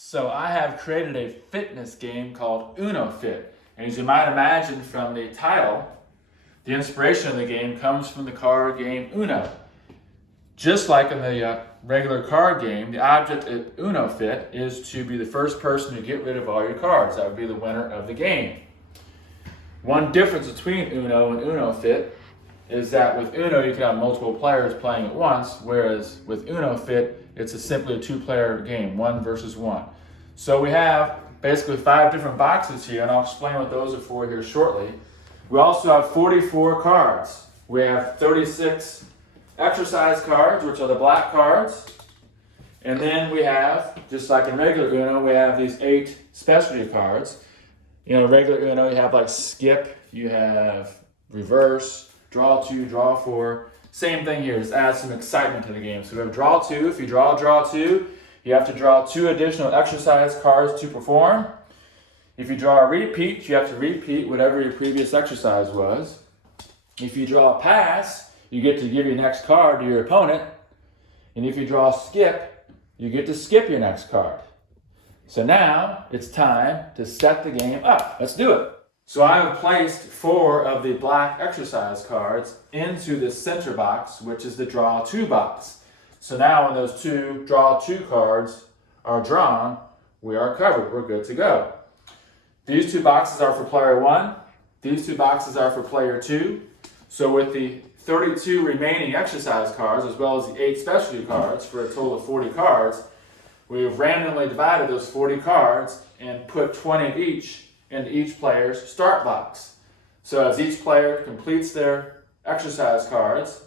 So I have created a fitness game called UnoFit. And as you might imagine from the title, the inspiration of the game comes from the card game Uno. Just like in the regular card game, the object of UnoFit is to be the first person to get rid of all your cards. That would be the winner of the game. One difference between Uno and UnoFit is that with Uno you can have multiple players playing at once, whereas with UnoFit it's simply a two-player game, 1 versus 1. So we have basically 5 different boxes here, and I'll explain what those are for here shortly. We also have 44 cards. We have 36 exercise cards, which are the black cards. And then we have, just like in regular Uno, we have these 8 specialty cards. You know, regular Uno, you have like skip, you have reverse, draw 2, draw 4. Same thing here, just add some excitement to the game. So we have draw 2. If you draw 2, you have to draw 2 additional exercise cards to perform. If you draw a repeat, you have to repeat whatever your previous exercise was. If you draw a pass, you get to give your next card to your opponent. And if you draw a skip, you get to skip your next card. So now it's time to set the game up. Let's do it. So I have placed 4 of the black exercise cards into the center box, which is the draw 2 box. So now when those 2 draw 2 cards are drawn, we are covered. We're good to go. These 2 boxes are for player 1. These 2 boxes are for player 2. So with the 32 remaining exercise cards, as well as the 8 specialty cards, for a total of 40 cards, we've randomly divided those 40 cards and put 20 of each into each player's start box. So as each player completes their exercise cards,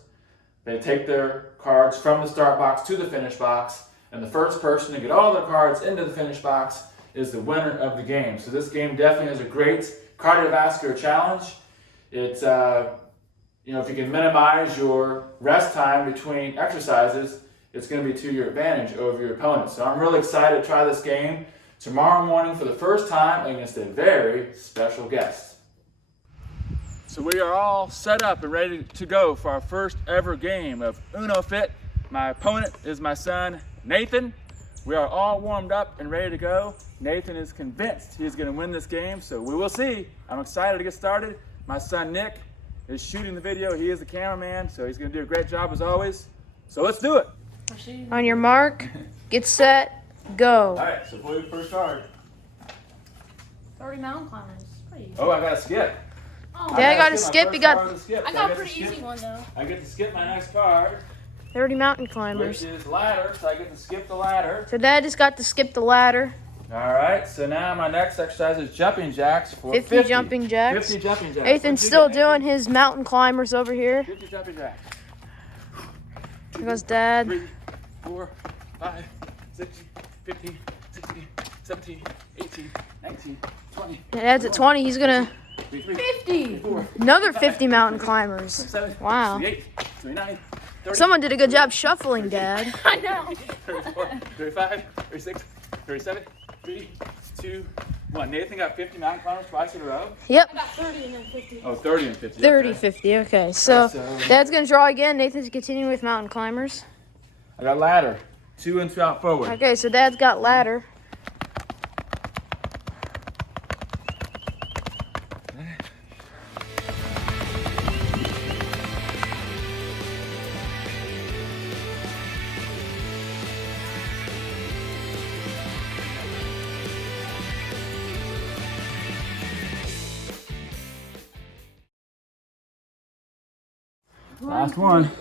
they take their cards from the start box to the finish box, and the first person to get all their cards into the finish box is the winner of the game. So this game definitely is a great cardiovascular challenge. It's, if you can minimize your rest time between exercises, it's going to be to your advantage over your opponent. So I'm really excited to try this game tomorrow morning for the first time against a very special guest. So we are all set up and ready to go for our first ever game of UnoFit. My opponent is my son, Nathan. We are all warmed up and ready to go. Nathan is convinced he's going to win this game, so we will see. I'm excited to get started. My son, Nick, is shooting the video. He is the cameraman, so he's going to do a great job as always. So let's do it. On your mark, get set, go. All right, so play the first card. 30 mountain climbers. Pretty. Oh, I got to skip. Oh, Yeah, I got to skip. You got I got a pretty easy one though. I get to skip my next card, 30 mountain which climbers. is ladder, so I get to skip the ladder. So Dad just got to skip the ladder. All right, so now my next exercise is jumping jacks for 50 jumping jacks. 50 jumping jacks. Nathan's still doing his mountain climbers over here. 50 jumping jacks. Here goes Dad. 3, 4, 5, 6, 15, 16, 17, 18, 19, 20. Dad's at 20. He's gonna 50. another 50 mountain climbers. Wow. 28, 29, 30. Someone did a good job shuffling, Dad. I know. 34, 35, 36, 37, 3, 2, 1. Nathan got 50 mountain climbers twice in a row. Yep. I got 30 and then 50. Oh, 30 and 50. 30, okay. 50. Okay. So So- Dad's gonna draw again. Nathan's continuing with mountain climbers. I got ladder. 2 and 2 out forward. Okay. So Dad's got ladder. Last one.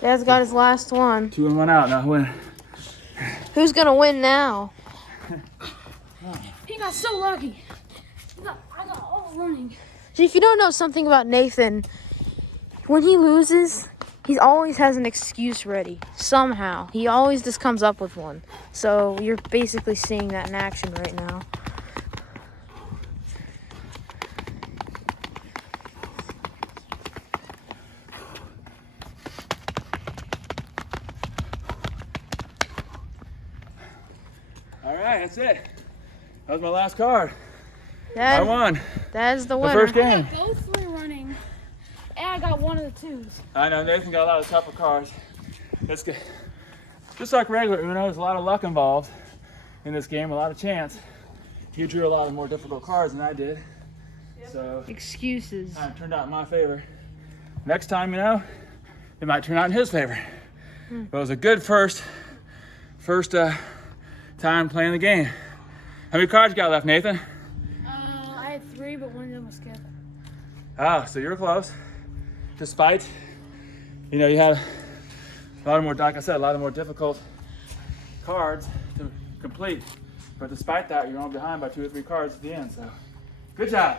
Dad's got his last one. 2 and 1 out. Now win. Who's gonna win now? He got so lucky. I got all running. See, if you don't know something about Nathan, when he loses, he always has an excuse ready. Somehow. He always just comes up with one. So you're basically seeing that in action right now. All right, that's it. That was my last card. I Dad, won that is the the winner. first game. I got both were running. And I got one of the 2s. I know Nathan got a lot of tougher cards. Let's get just like regular Uno. There's a lot of luck involved. in this game, a lot of chance. You drew a lot of more difficult cards than I did. So Excuses. it turned out in my favor. Next time, you know, it might turn out in his favor. But it was a good first time playing the game. How many cards you got left, Nathan? I had 3, but one of them was skipped. Ah, so you were close. Despite, you know, you had a lot of more, like I said, a lot of more difficult cards to complete. But despite that, you're only behind by 2 or 3 cards at the end. So, good job.